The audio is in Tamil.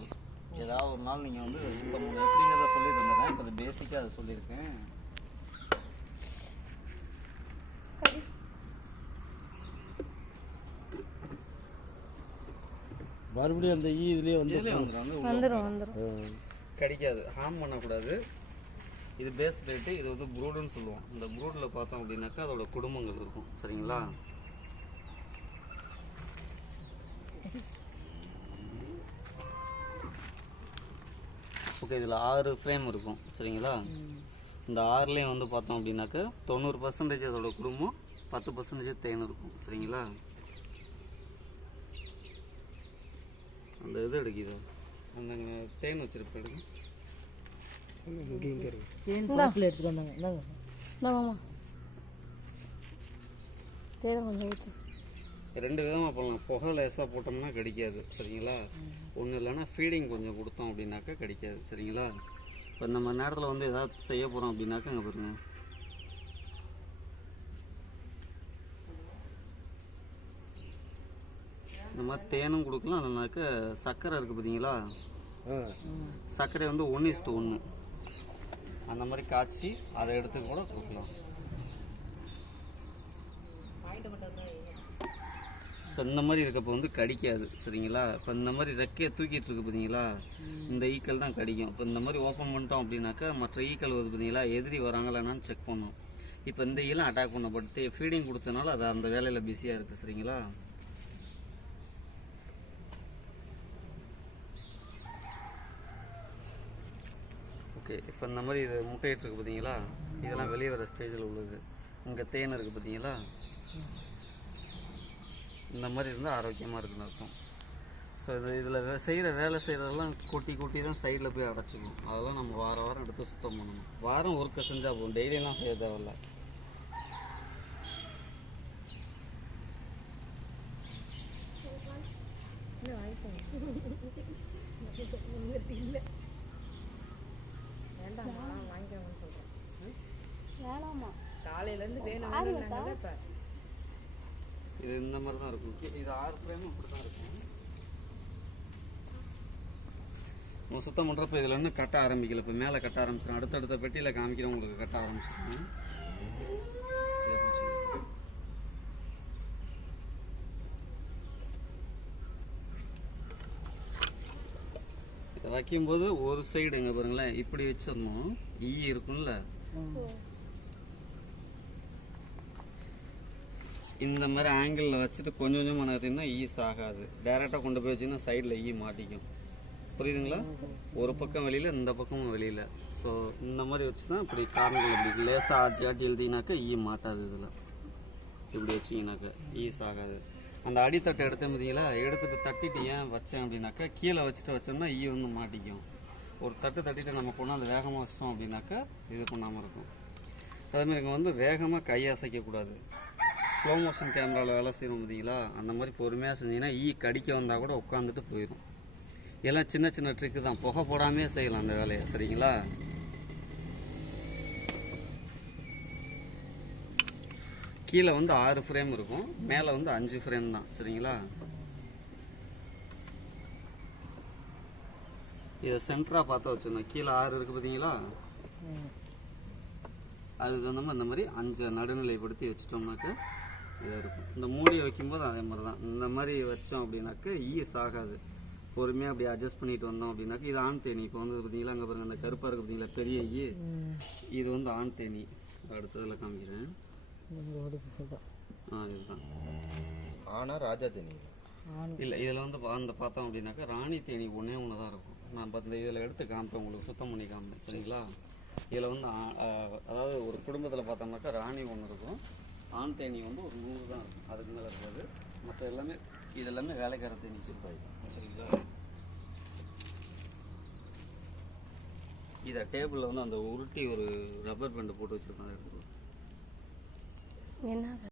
நாள் ஏதாவது ஒரு நாள் நீங்கள் வந்து பண்ணணும் எப்படிங்கிறத சொல்லி தந்துடுறேன் இப்போ பேசிக்காக அதை சொல்லியிருக்கேன். மறுபடியும் அந்த ஈ இதுலேயே வந்து வந்துடும் வந்து வந்துடும் கடிக்காது. ஹார்ம் பண்ணக்கூடாது. இது பேஸ் ரேட்டு இது வந்து ப்ரூடுன்னு சொல்லுவோம். இந்த ப்ரூடில் பார்த்தோம் அப்படின்னாக்கா அதோட குடும்பங்கள் இருக்கும். சரிங்களா? ஓகே இதில் ஆறு ஃப்ரேம் இருக்கும் சரிங்களா? இந்த ஆறுலேயும் வந்து பார்த்தோம் அப்படின்னாக்கா தொண்ணூறு பர்சன்டேஜ் அதோட குடும்பம் பத்து பர்சன்டேஜ் தேன் இருக்கும் சரிங்களா? அந்த இது எடுக்குது. அந்த தேன் வச்சிருப்பேன் இருக்கு தேன் கொஞ்சம் ரெண்டு விதமாக போடலாம் புகை லேசாக போட்டோம்னா கடிக்காது சரிங்களா? ஒன்றும் இல்லைன்னா ஃபீடிங் கொஞ்சம் கொடுத்தோம் அப்படின்னாக்கா கடிக்காது சரிங்களா? இப்போ நம்ம நேரத்தில் வந்து ஏதாவது செய்ய போகிறோம் அப்படின்னாக்கா அங்கே பாருங்க. இந்த மாதிரி தேனும் கொடுக்கலாம் இல்லைனாக்கா சர்க்கரை இருக்குது பார்த்தீங்களா சர்க்கரை வந்து ஒன்று இஸ்ட்டு ஒன்று அந்த மாதிரி காய்ச்சி அதை எடுத்து கூட கொடுக்கலாம். ஸோ இந்த மாதிரி இருக்கப்போ வந்து கடிக்காது. சரிங்களா? இப்போ இந்த மாதிரி ரெக்கையை தூக்கிட்டு இருக்கு பார்த்தீங்களா இந்த ஈக்கள் தான் கடிக்கும். இப்போ இந்த மாதிரி ஓப்பன் பண்ணிட்டோம் அப்படின்னாக்கா மற்ற ஈக்கள் வருது பார்த்தீங்களா எதிரி வராங்களா என்னன்னு செக் பண்ணும். இப்போ இந்த ஈலாம் அட்டாக் பண்ணப்பட்டு ஃபீடிங் கொடுத்தனால அது அந்த வேலையில் பிஸியாக இருக்குது சரிங்களா? ஓகே இப்போ இந்த மாதிரி இது முட்டையிட்டு இருக்கு பார்த்தீங்களா? இதெல்லாம் வெளியே வர ஸ்டேஜில் உள்ளது. இங்கே தேன் இருக்குது பார்த்தீங்களா? இந்த மாதிரி இருந்தால் ஆரோக்கியமாக இருக்குன்னு அர்த்தம். ஸோ இது இதில் செய்கிற வேலை செய்கிறதெல்லாம் கொட்டி கொட்டி தான் சைடில் போய் அடைச்சிக்கும் அதெல்லாம் நம்ம வாரம் வாரம் எடுத்து சுத்தம் பண்ணணும். வாரம் ஒர்க்கை செஞ்சால் போதும். டெய்லியெல்லாம் செய்ய தேவையில்ல. வேணாமா காலையிலேருந்து வேணும் வேணும்னாங்க இப்போ. இது இந்த மாதிரி தான் இருக்கும் இது ஆறு ஃப்ரேமும் இப்படி தான் இருக்கும். நம்ம சுத்தம் பண்ணுறப்ப இதில் இன்னும் கட்ட ஆரம்பிக்கல. இப்போ மேலே கட்ட ஆரம்பிச்சிடும். அடுத்தடுத்த பெட்டியில் காமிக்கிறேன் உங்களுக்கு கட்ட ஆரம்பிச்சிடும் இதை வைக்கும்போது ஒரு சைடு எங்கே பாருங்களேன். இப்படி வச்சிடணும். ஈ இருக்கும்ல. இந்த மாதிரி ஆங்கிளில் வச்சுட்டு கொஞ்சம் கொஞ்சமாக நகர்த்தினா ஈஸ் e ஆகாது டேரெக்டாக கொண்டு போய் வச்சிங்கன்னா சைடில் ஈ e மாட்டிக்கும். புரியுதுங்களா? ஒரு பக்கம் வெளியில் இந்த பக்கமும் வெளியில். ஸோ இந்த மாதிரி வச்சு தான் இப்படி காரணங்கள் இப்படி லேசாக ஆட்டி ஆட்டி எழுதினாக்கா ஈ மாட்டாது இதில். இப்படி வச்சிங்கனாக்கா ஈஸ் ஆகாது அந்த அடித்தட்டை எடுத்தேன் பார்த்தீங்களா எடுத்துட்டு தட்டிட்டு ஏன் வச்சேன் அப்படின்னாக்கா கீழே வச்சுட்டு வச்சோம்னா ஈ வந்து மாட்டிக்கும். ஒரு தட்டு தட்டிட்டு நம்ம கொண்டாந்து வேகமாக வச்சிட்டோம் அப்படின்னாக்கா இது பண்ணாமல் இருக்கும். அதேமாதிரி இங்கே வந்து வேகமாக கை அசைக்கக்கூடாது. ஸ்லோ மோஷன் கேமராவில் வேலை செய்யணும் பார்த்தீங்களா? அந்த மாதிரி பொறுமையாக செஞ்சீங்கன்னா ஈ கடிக்க வந்தால் கூட உட்காந்துட்டு போயிடும். எல்லாம் சின்ன சின்ன ட்ரிக்கு தான். புகை போடாமே செய்யலாம் அந்த வேலையை. சரிங்களா? கீழே வந்து ஆறு ஃப்ரேம் இருக்கும். மேலே வந்து அஞ்சு ஃப்ரேம் தான். சரிங்களா? இதை சென்டராக பார்த்து வச்சிருந்தோம் கீழே ஆறு இருக்குது பார்த்தீங்களா? அதுக்கு தகுந்த மாதிரி இந்த மாதிரி அஞ்சு நடுநிலைப்படுத்தி வச்சிட்டோம்னாக்க இதாக இருக்கும். இந்த மூடியை வைக்கும்போது அதே மாதிரி தான் இந்த மாதிரி வச்சோம் அப்படின்னாக்க ஈஸ் ஆகாது. பொறுமையாக அப்படி அட்ஜஸ்ட் பண்ணிட்டு வந்தோம் அப்படின்னாக்க இது ஆண் தேனி. இப்போ வந்து பார்த்தீங்களா அங்கே பாருங்க அந்த கருப்பாக இருக்குது பார்த்தீங்களா பெரிய ஈ இது வந்து ஆண் தேனி. அடுத்ததில் காமிக்கிறேன். ஆ இதுதான். ஆனா ராஜா தேனி. இல்லை இதில் வந்து பா- அந்த பார்த்தோம் அப்படின்னாக்கா ராணி தேனி ஒன்றே ஒன்று தான் இருக்கும். நான் பார்த்து இதில் எடுத்து காமிப்பேன் உங்களுக்கு சுத்தம் பண்ணி காமிப்பேன் சரிங்களா? இதில் வந்து அதாவது ஒரு குடும்பத்தில் பார்த்தோம்னாக்கா ராணி ஒன்று இருக்கும். ஆண் தேனி வந்து ஒரு நூறு தான் இருக்கும். அதுக்கு மேலே இருக்காது. மற்ற எல்லாமே இதெல்லாமே வேலைக்கார தேனி சொல்லிட்டாங்க சரிங்களா? இதை டேபிளில் வந்து அந்த உருட்டி ஒரு ரப்பர் பேண்டை போட்டு வச்சுருக்கோம் என்ன